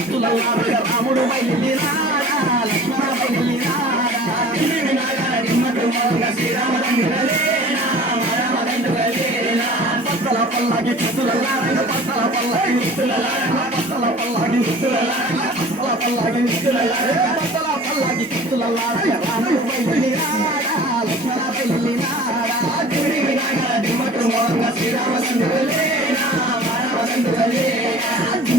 రాముడు బయలునాడా లక్ష్మణ బయలునాడా డిండిమి నాగర దిమ్మత్తు మోగంగా శ్రీరామదండుగలేనా మానవదండుగలేనా పట్టల పల్లకి కిత్తులల్లాడుగా పట్టల పల్లకి కిత్తులల్లాడుగా పట్టల పల్లకి కిత్తులల్లాడుగా పట్టల పల్లకి కిత్తులల్లాడుగా పట్టల పల్లకి కిత్తులల్లాడుగా రాముడు బయలునాడా లక్ష్మణ బయలునాడా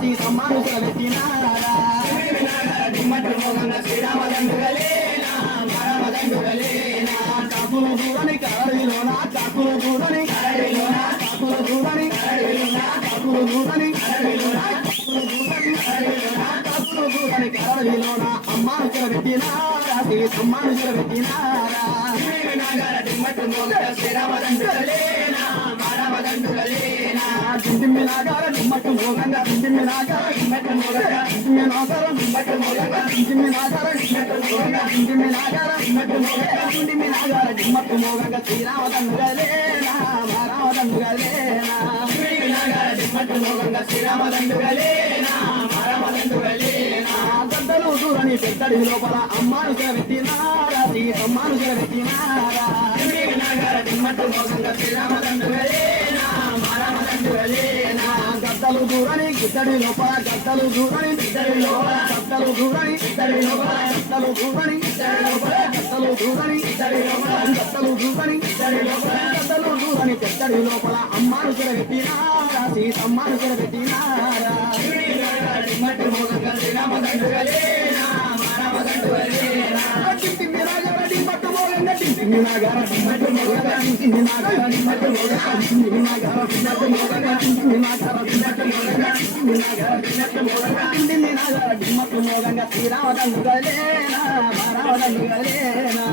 సీతమ్మను పెట్టినారా డిండిమి నాగర దిమ్మత్తు మోగంగా శ్రీరామదండుగలేనా మానవదండుగలేనా పెట్టినారా సీతమ్మను పెట్టినారా పెట్టినారా మోగంగా మోగంగా మోగంగా మోగంగా మోగంగా మోగంగా నీ పెద్దడి లోపల అమ్మాను పెట్టినారా సీతమ్మను పెట్టినారా డిండిమి నాగర దిమ్మత్తు మోగంగా శ్రీరామదండుగలేనా మానవదండుగలేనా గద్దలు దూరని గిద్దడి లోపల గద్దలు దూరని గిద్దడి లోపల గద్దలు దూరని గిద్దడి లోపల గద్దలు దూరని గిద్దడి లోపల గద్దలు దూరని గిద్దడి లోపల గద్దలు దూరని గిద్దడి లోపల గద్దలు దూరని పెద్దడి లోపల అమ్మాను పెట్టినారా సీతమ్మను పెట్టినారా దిమ్మత్తు మోగంగా శ్రీరామదండుగలేనా మానవదండుగలేనా శ్రీరామదండు గలేనా రామదండు గలేనా